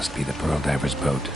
Must be the Pearl Diver's boat.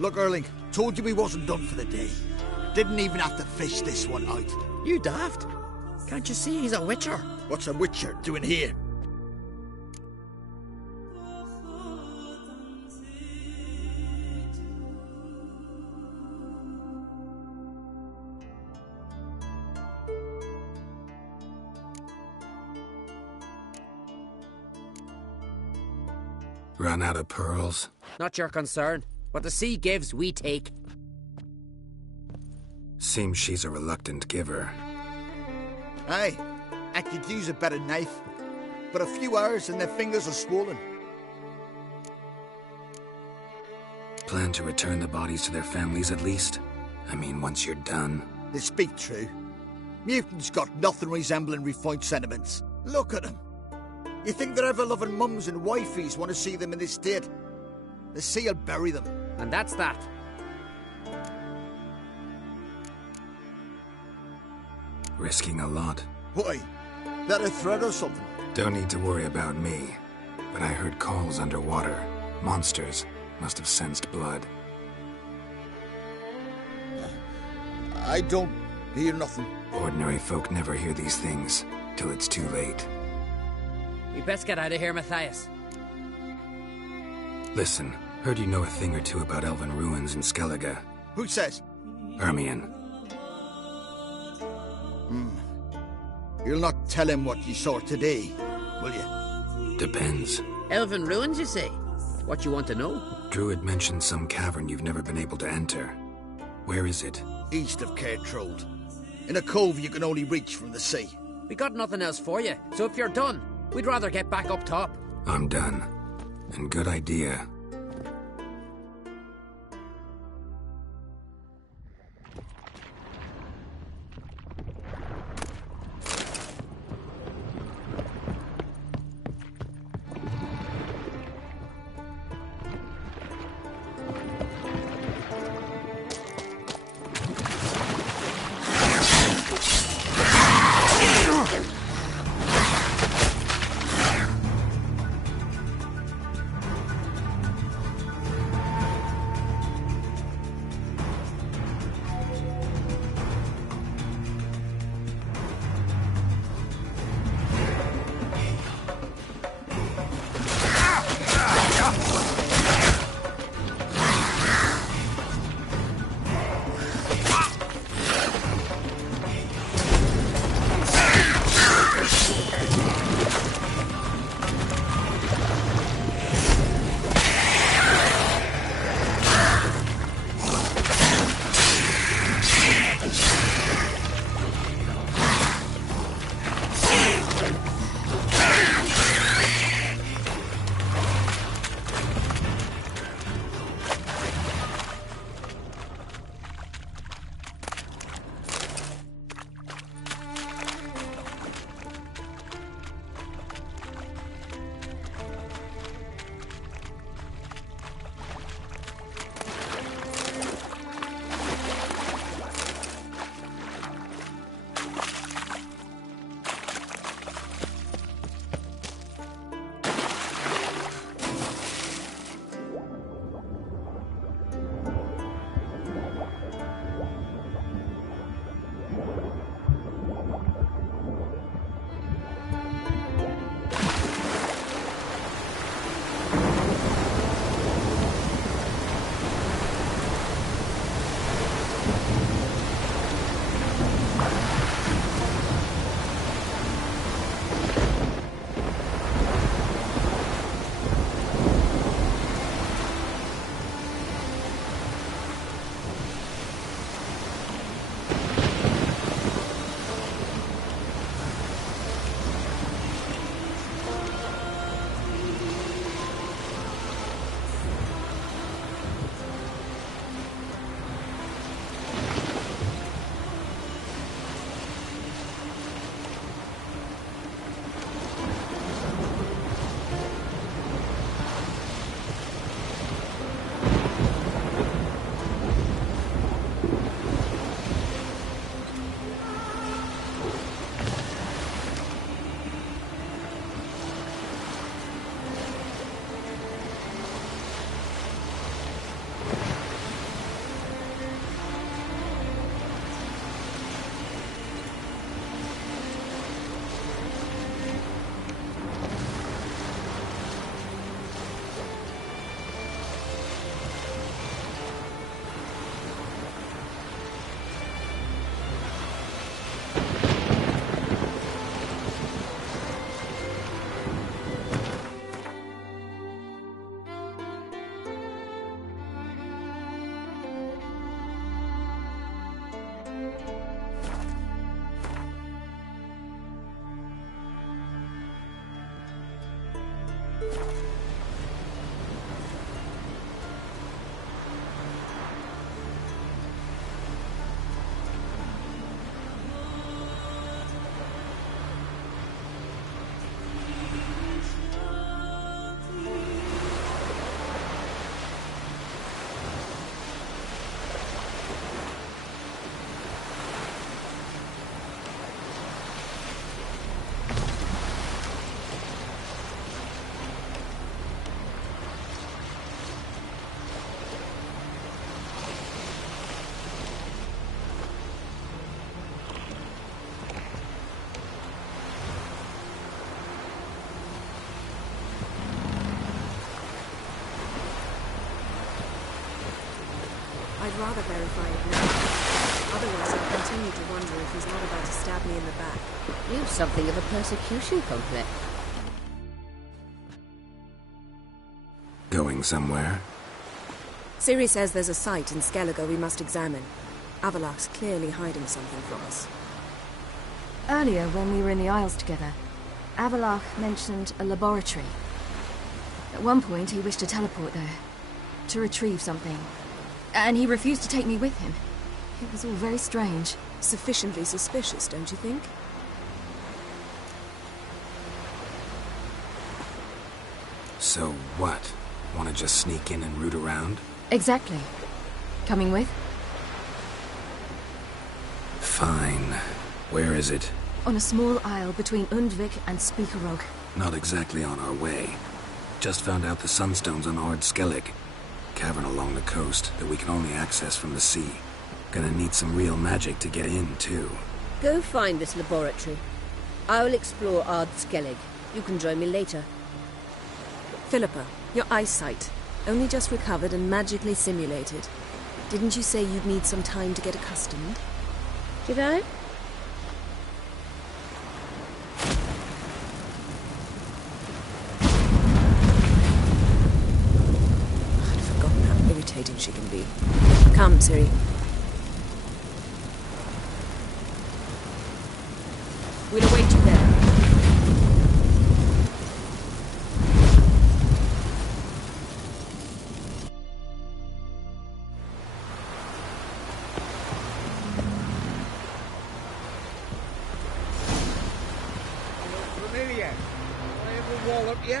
Look, Erling, told you we wasn't done for the day. Didn't even have to fish this one out. You daft? Can't you see he's a witcher? What's a witcher doing here? Run out of pearls? Not your concern. What the sea gives, we take. Seems she's a reluctant giver. Aye, I could use a better knife. But a few hours and their fingers are swollen. Plan to return the bodies to their families at least? I mean, once you're done. They speak true. Mutants got nothing resembling refined sentiments. Look at them. You think their ever-loving mums and wifeys want to see them in this state? The sea will bury them. And that's that. Risking a lot. Why? That a threat or something? Don't need to worry about me. But I heard calls underwater. Monsters must have sensed blood. I don't hear nothing. Ordinary folk never hear these things till it's too late. We best get out of here, Matthias. Listen, heard you know a thing or two about elven ruins in Skellige. Who says? Hermione. You'll not tell him what you saw today, will you? Depends. Elven ruins, you say? What you want to know? Druid mentioned some cavern you've never been able to enter. Where is it? East of Cairtrold. In a cove you can only reach from the sea. We got nothing else for you, so if you're done, we'd rather get back up top. I'm done. And good idea. I'd rather verify it now. Otherwise, I'll continue to wonder if he's not about to stab me in the back. You've something of a persecution complex. Going somewhere? Ciri says there's a site in Skellige we must examine. Avalok's clearly hiding something from us. Earlier, when we were in the Isles together, Avalok mentioned a laboratory. At one point, he wished to teleport there, to retrieve something. And he refused to take me with him. It was all very strange. Sufficiently suspicious, don't you think? So what? Want to just sneak in and root around? Exactly. Coming with? Fine. Where is it? On a small isle between Undvik and Spikerog. Not exactly on our way. Just found out the Sunstone's on Ard Skellig. Cavern along the coast that we can only access from the sea. Gonna need some real magic to get in, too. Go find this laboratory. I'll explore Ard Skellig. You can join me later. Philippa, your eyesight. Only just recovered and magically simulated. Didn't you say you'd need some time to get accustomed? Did I? I'd forgotten how irritating she can be. Come, Ciri. We'll await you there. Familiar. I ever wallop you?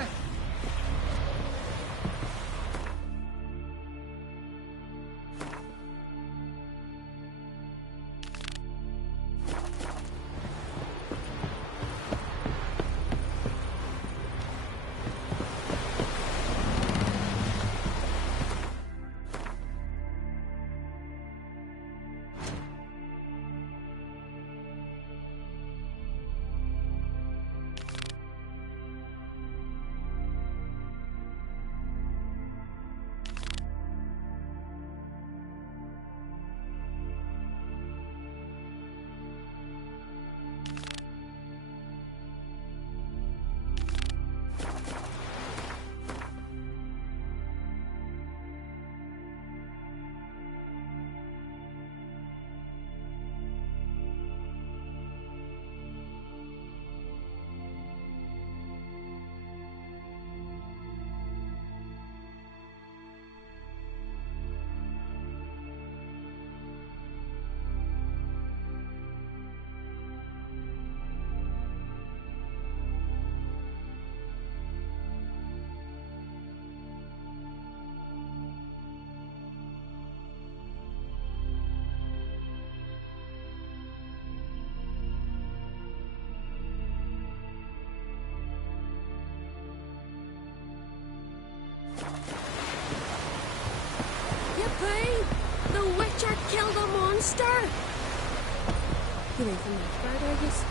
Yippee! The Witcher killed a monster! You mean from Northgard, I guess?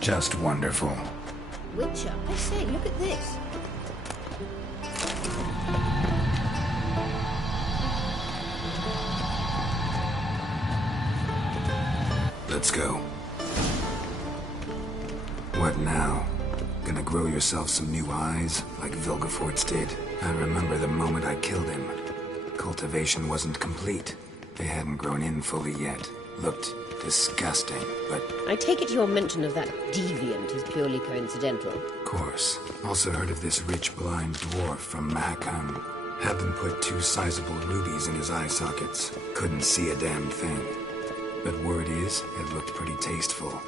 Just wonderful. Witcher, I say, look at this. Let's go. What now? Gonna grow yourself some new eyes, like Vilgefortz did? I remember the moment I killed him. Cultivation wasn't complete. They hadn't grown in fully yet. Looked disgusting, but... I take it your mention of that deviant is purely coincidental. Of course. Also heard of this rich blind dwarf from Mahakam. Had them put 2 sizable rubies in his eye sockets. Couldn't see a damn thing. But word is, it looked pretty tasteful.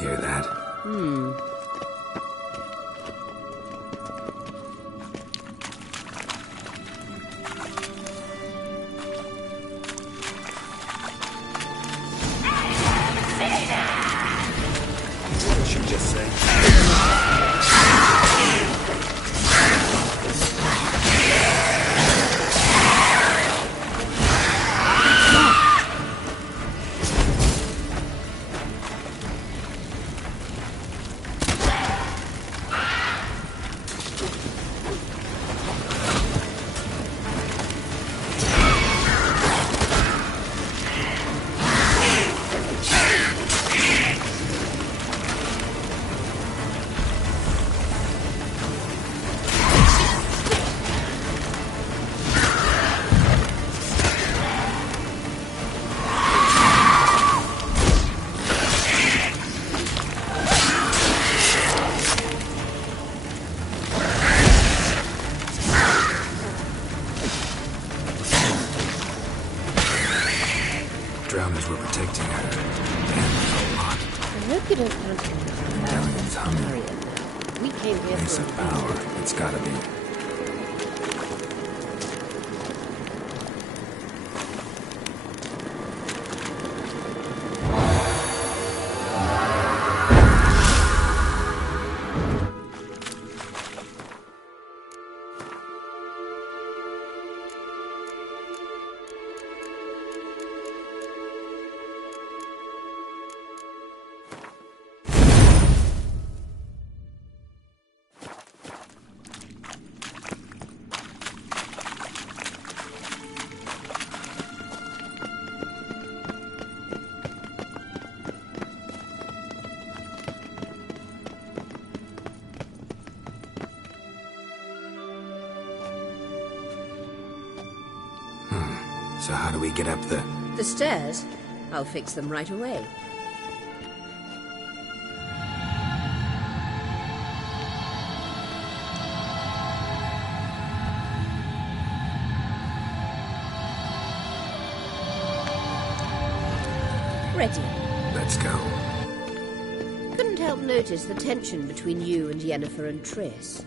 Hear that? What did you just say? Drowners were protecting her. And a lot. I hope you don't count Aliens humming. Marion. We came here Place for of power. It's gotta be. So how do we get up the... The stairs? I'll fix them right away. Ready. Let's go. Couldn't help notice the tension between you and Yennefer and Triss.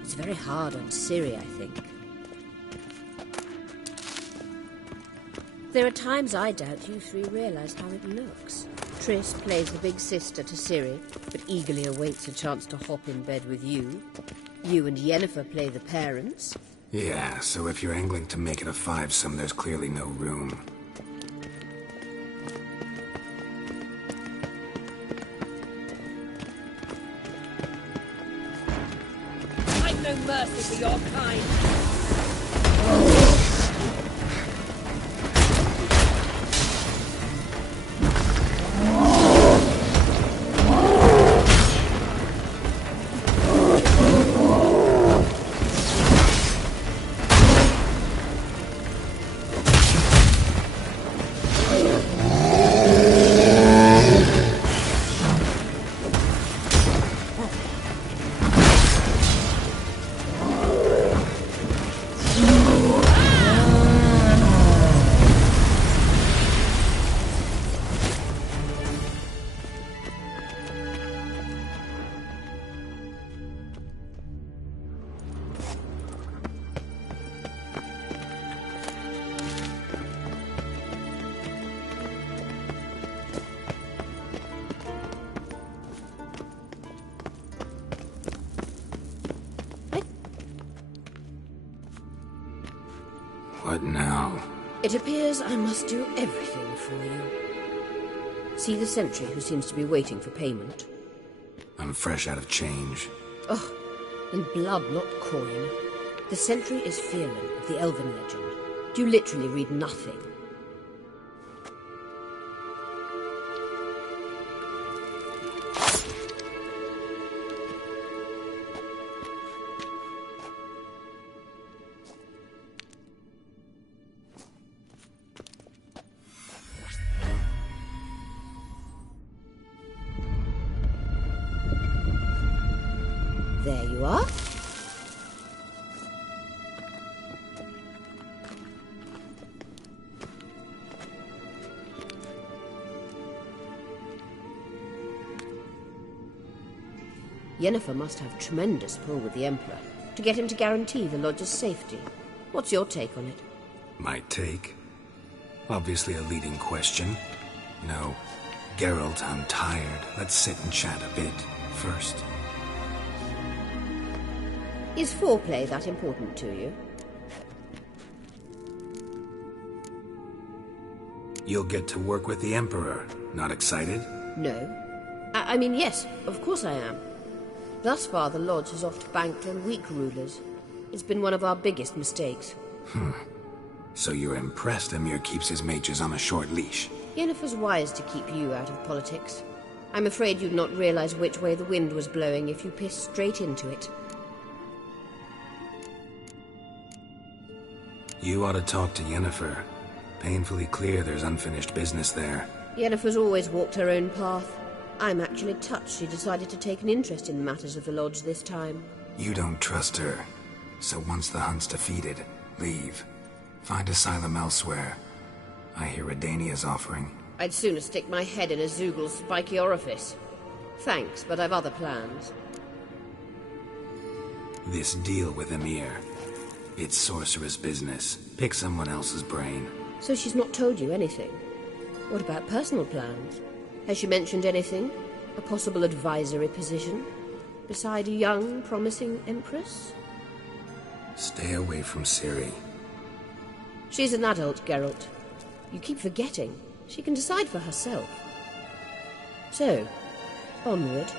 It's very hard on Ciri, I think. There are times I doubt you 3 realize how it looks. Triss plays the big sister to Ciri, but eagerly awaits a chance to hop in bed with you. You and Yennefer play the parents. Yeah, so if you're angling to make it a 5-some, there's clearly no room. I've no mercy for your kind. What now? It appears I must do everything for you. See the sentry who seems to be waiting for payment? I'm fresh out of change. Oh, in blood, not coin. The sentry is Fearlan of the Elven legend. You literally read nothing. There you are. Yennefer must have tremendous pull with the Emperor to get him to guarantee the Lodge's safety. What's your take on it? My take? Obviously a leading question. No. Geralt, I'm tired. Let's sit and chat a bit first. Is foreplay that important to you? You'll get to work with the Emperor. Not excited? No. I mean, yes, of course I am. Thus far, the Lodge has oft banked on weak rulers. It's been one of our biggest mistakes. So you're impressed Emir keeps his mages on a short leash? Yennefer's wise to keep you out of politics. I'm afraid you'd not realize which way the wind was blowing if you pissed straight into it. You ought to talk to Yennefer. Painfully clear there's unfinished business there. Yennefer's always walked her own path. I'm actually touched she decided to take an interest in matters of the Lodge this time. You don't trust her. So once the hunt's defeated, leave. Find asylum elsewhere. I hear Redania's offering. I'd sooner stick my head in a Zoogl's spiky orifice. Thanks, but I've other plans. This deal with Emir. It's sorceress business. Pick someone else's brain. So she's not told you anything? What about personal plans? Has she mentioned anything? A possible advisory position? Beside a young, promising empress? Stay away from Ciri. She's an adult, Geralt. You keep forgetting. She can decide for herself. So, onward.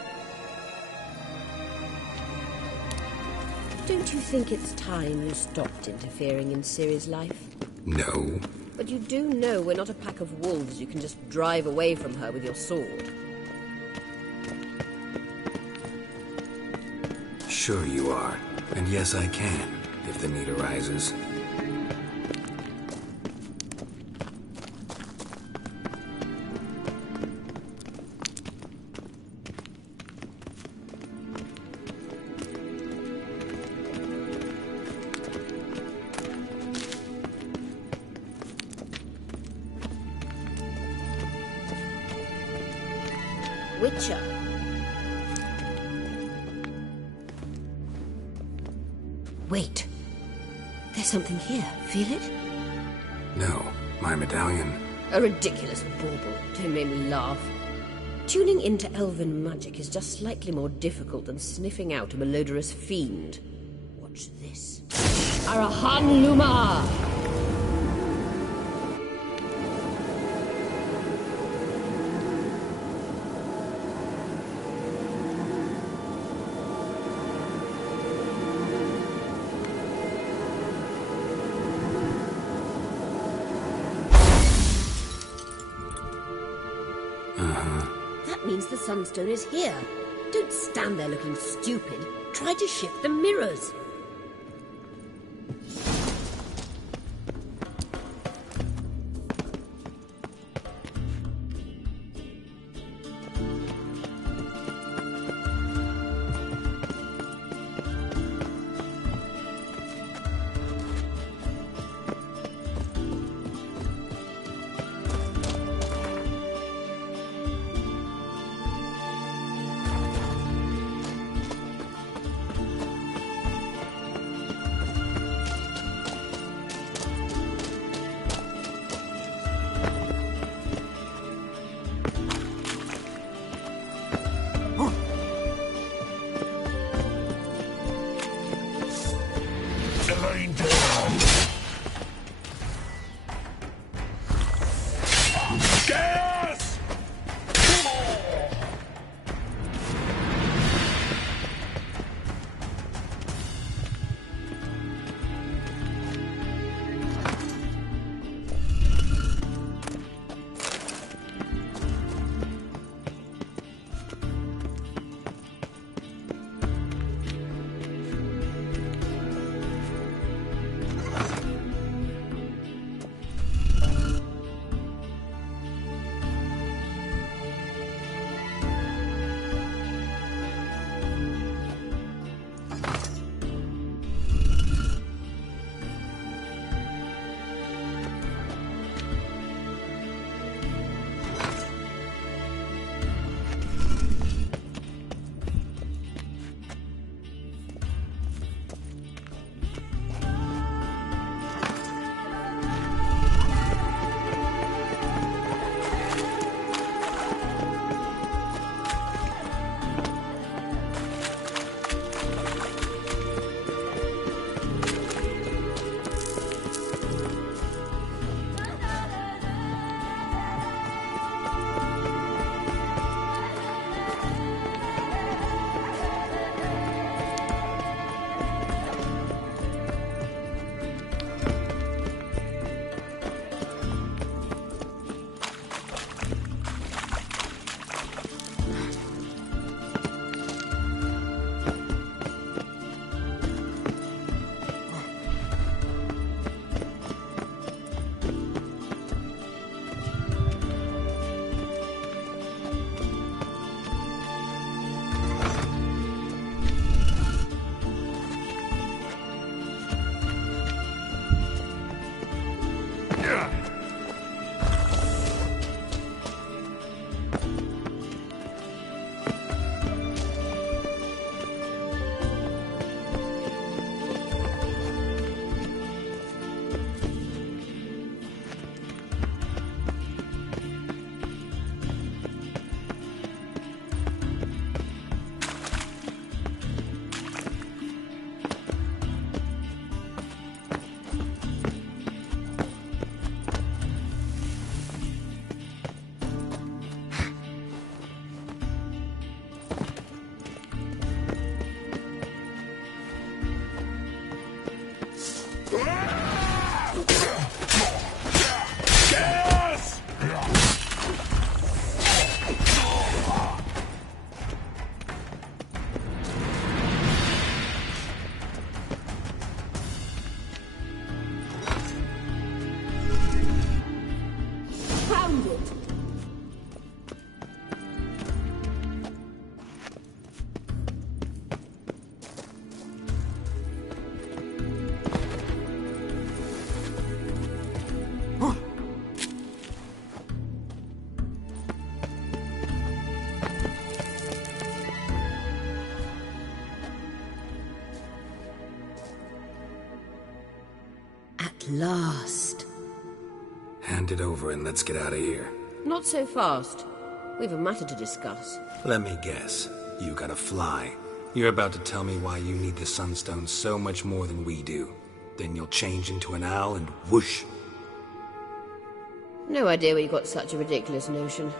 Don't you think it's time you stopped interfering in Ciri's life? No. But you do know we're not a pack of wolves you can just drive away from her with your sword. Sure you are. And yes, I can, if the need arises. Witcher. Wait. There's something here. Feel it? No, my medallion. A ridiculous bauble. Don't make me laugh. Tuning into elven magic is just slightly more difficult than sniffing out a malodorous fiend. Watch this. Arahan Luma! That means the Sunstone is here. Don't stand there looking stupid. Try to shift the mirrors. surrounded. At last. Hand it over and let's get out of here. Not so fast. We've a matter to discuss. Let me guess. You gotta fly. You're about to tell me why you need the Sunstone so much more than we do. Then you'll change into an owl and whoosh. No idea where you got such a ridiculous notion.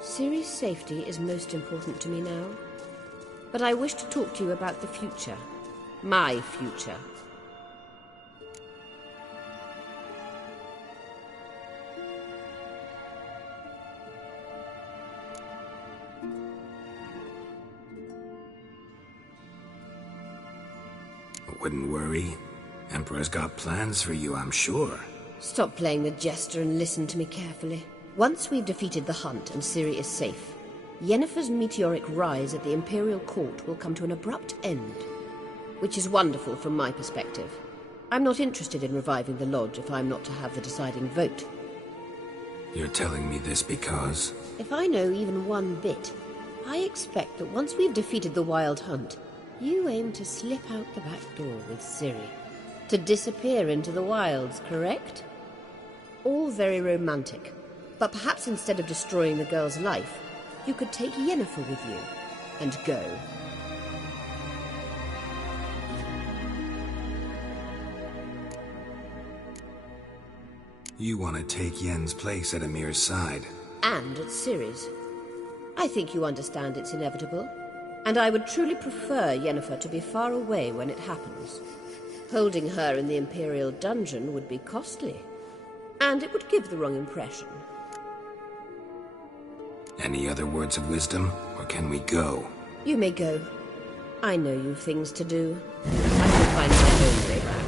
Ciri's safety is most important to me now. But I wish to talk to you about the future. My future. Wouldn't worry. Emperor's got plans for you, I'm sure. Stop playing the jester and listen to me carefully. Once we've defeated the hunt and Ciri is safe, Yennefer's meteoric rise at the Imperial Court will come to an abrupt end. Which is wonderful from my perspective. I'm not interested in reviving the Lodge if I'm not to have the deciding vote. You're telling me this because... If I know even one bit, I expect that once we've defeated the Wild Hunt, you aim to slip out the back door with Ciri. To disappear into the wilds, correct? All very romantic. But perhaps instead of destroying the girl's life, you could take Yennefer with you and go. You want to take Yen's place at Amir's side. And at Ciri's. I think you understand it's inevitable. And I would truly prefer Yennefer to be far away when it happens. Holding her in the Imperial dungeon would be costly. And it would give the wrong impression. Any other words of wisdom, or can we go? You may go. I know you've things to do. I shall find my own way back.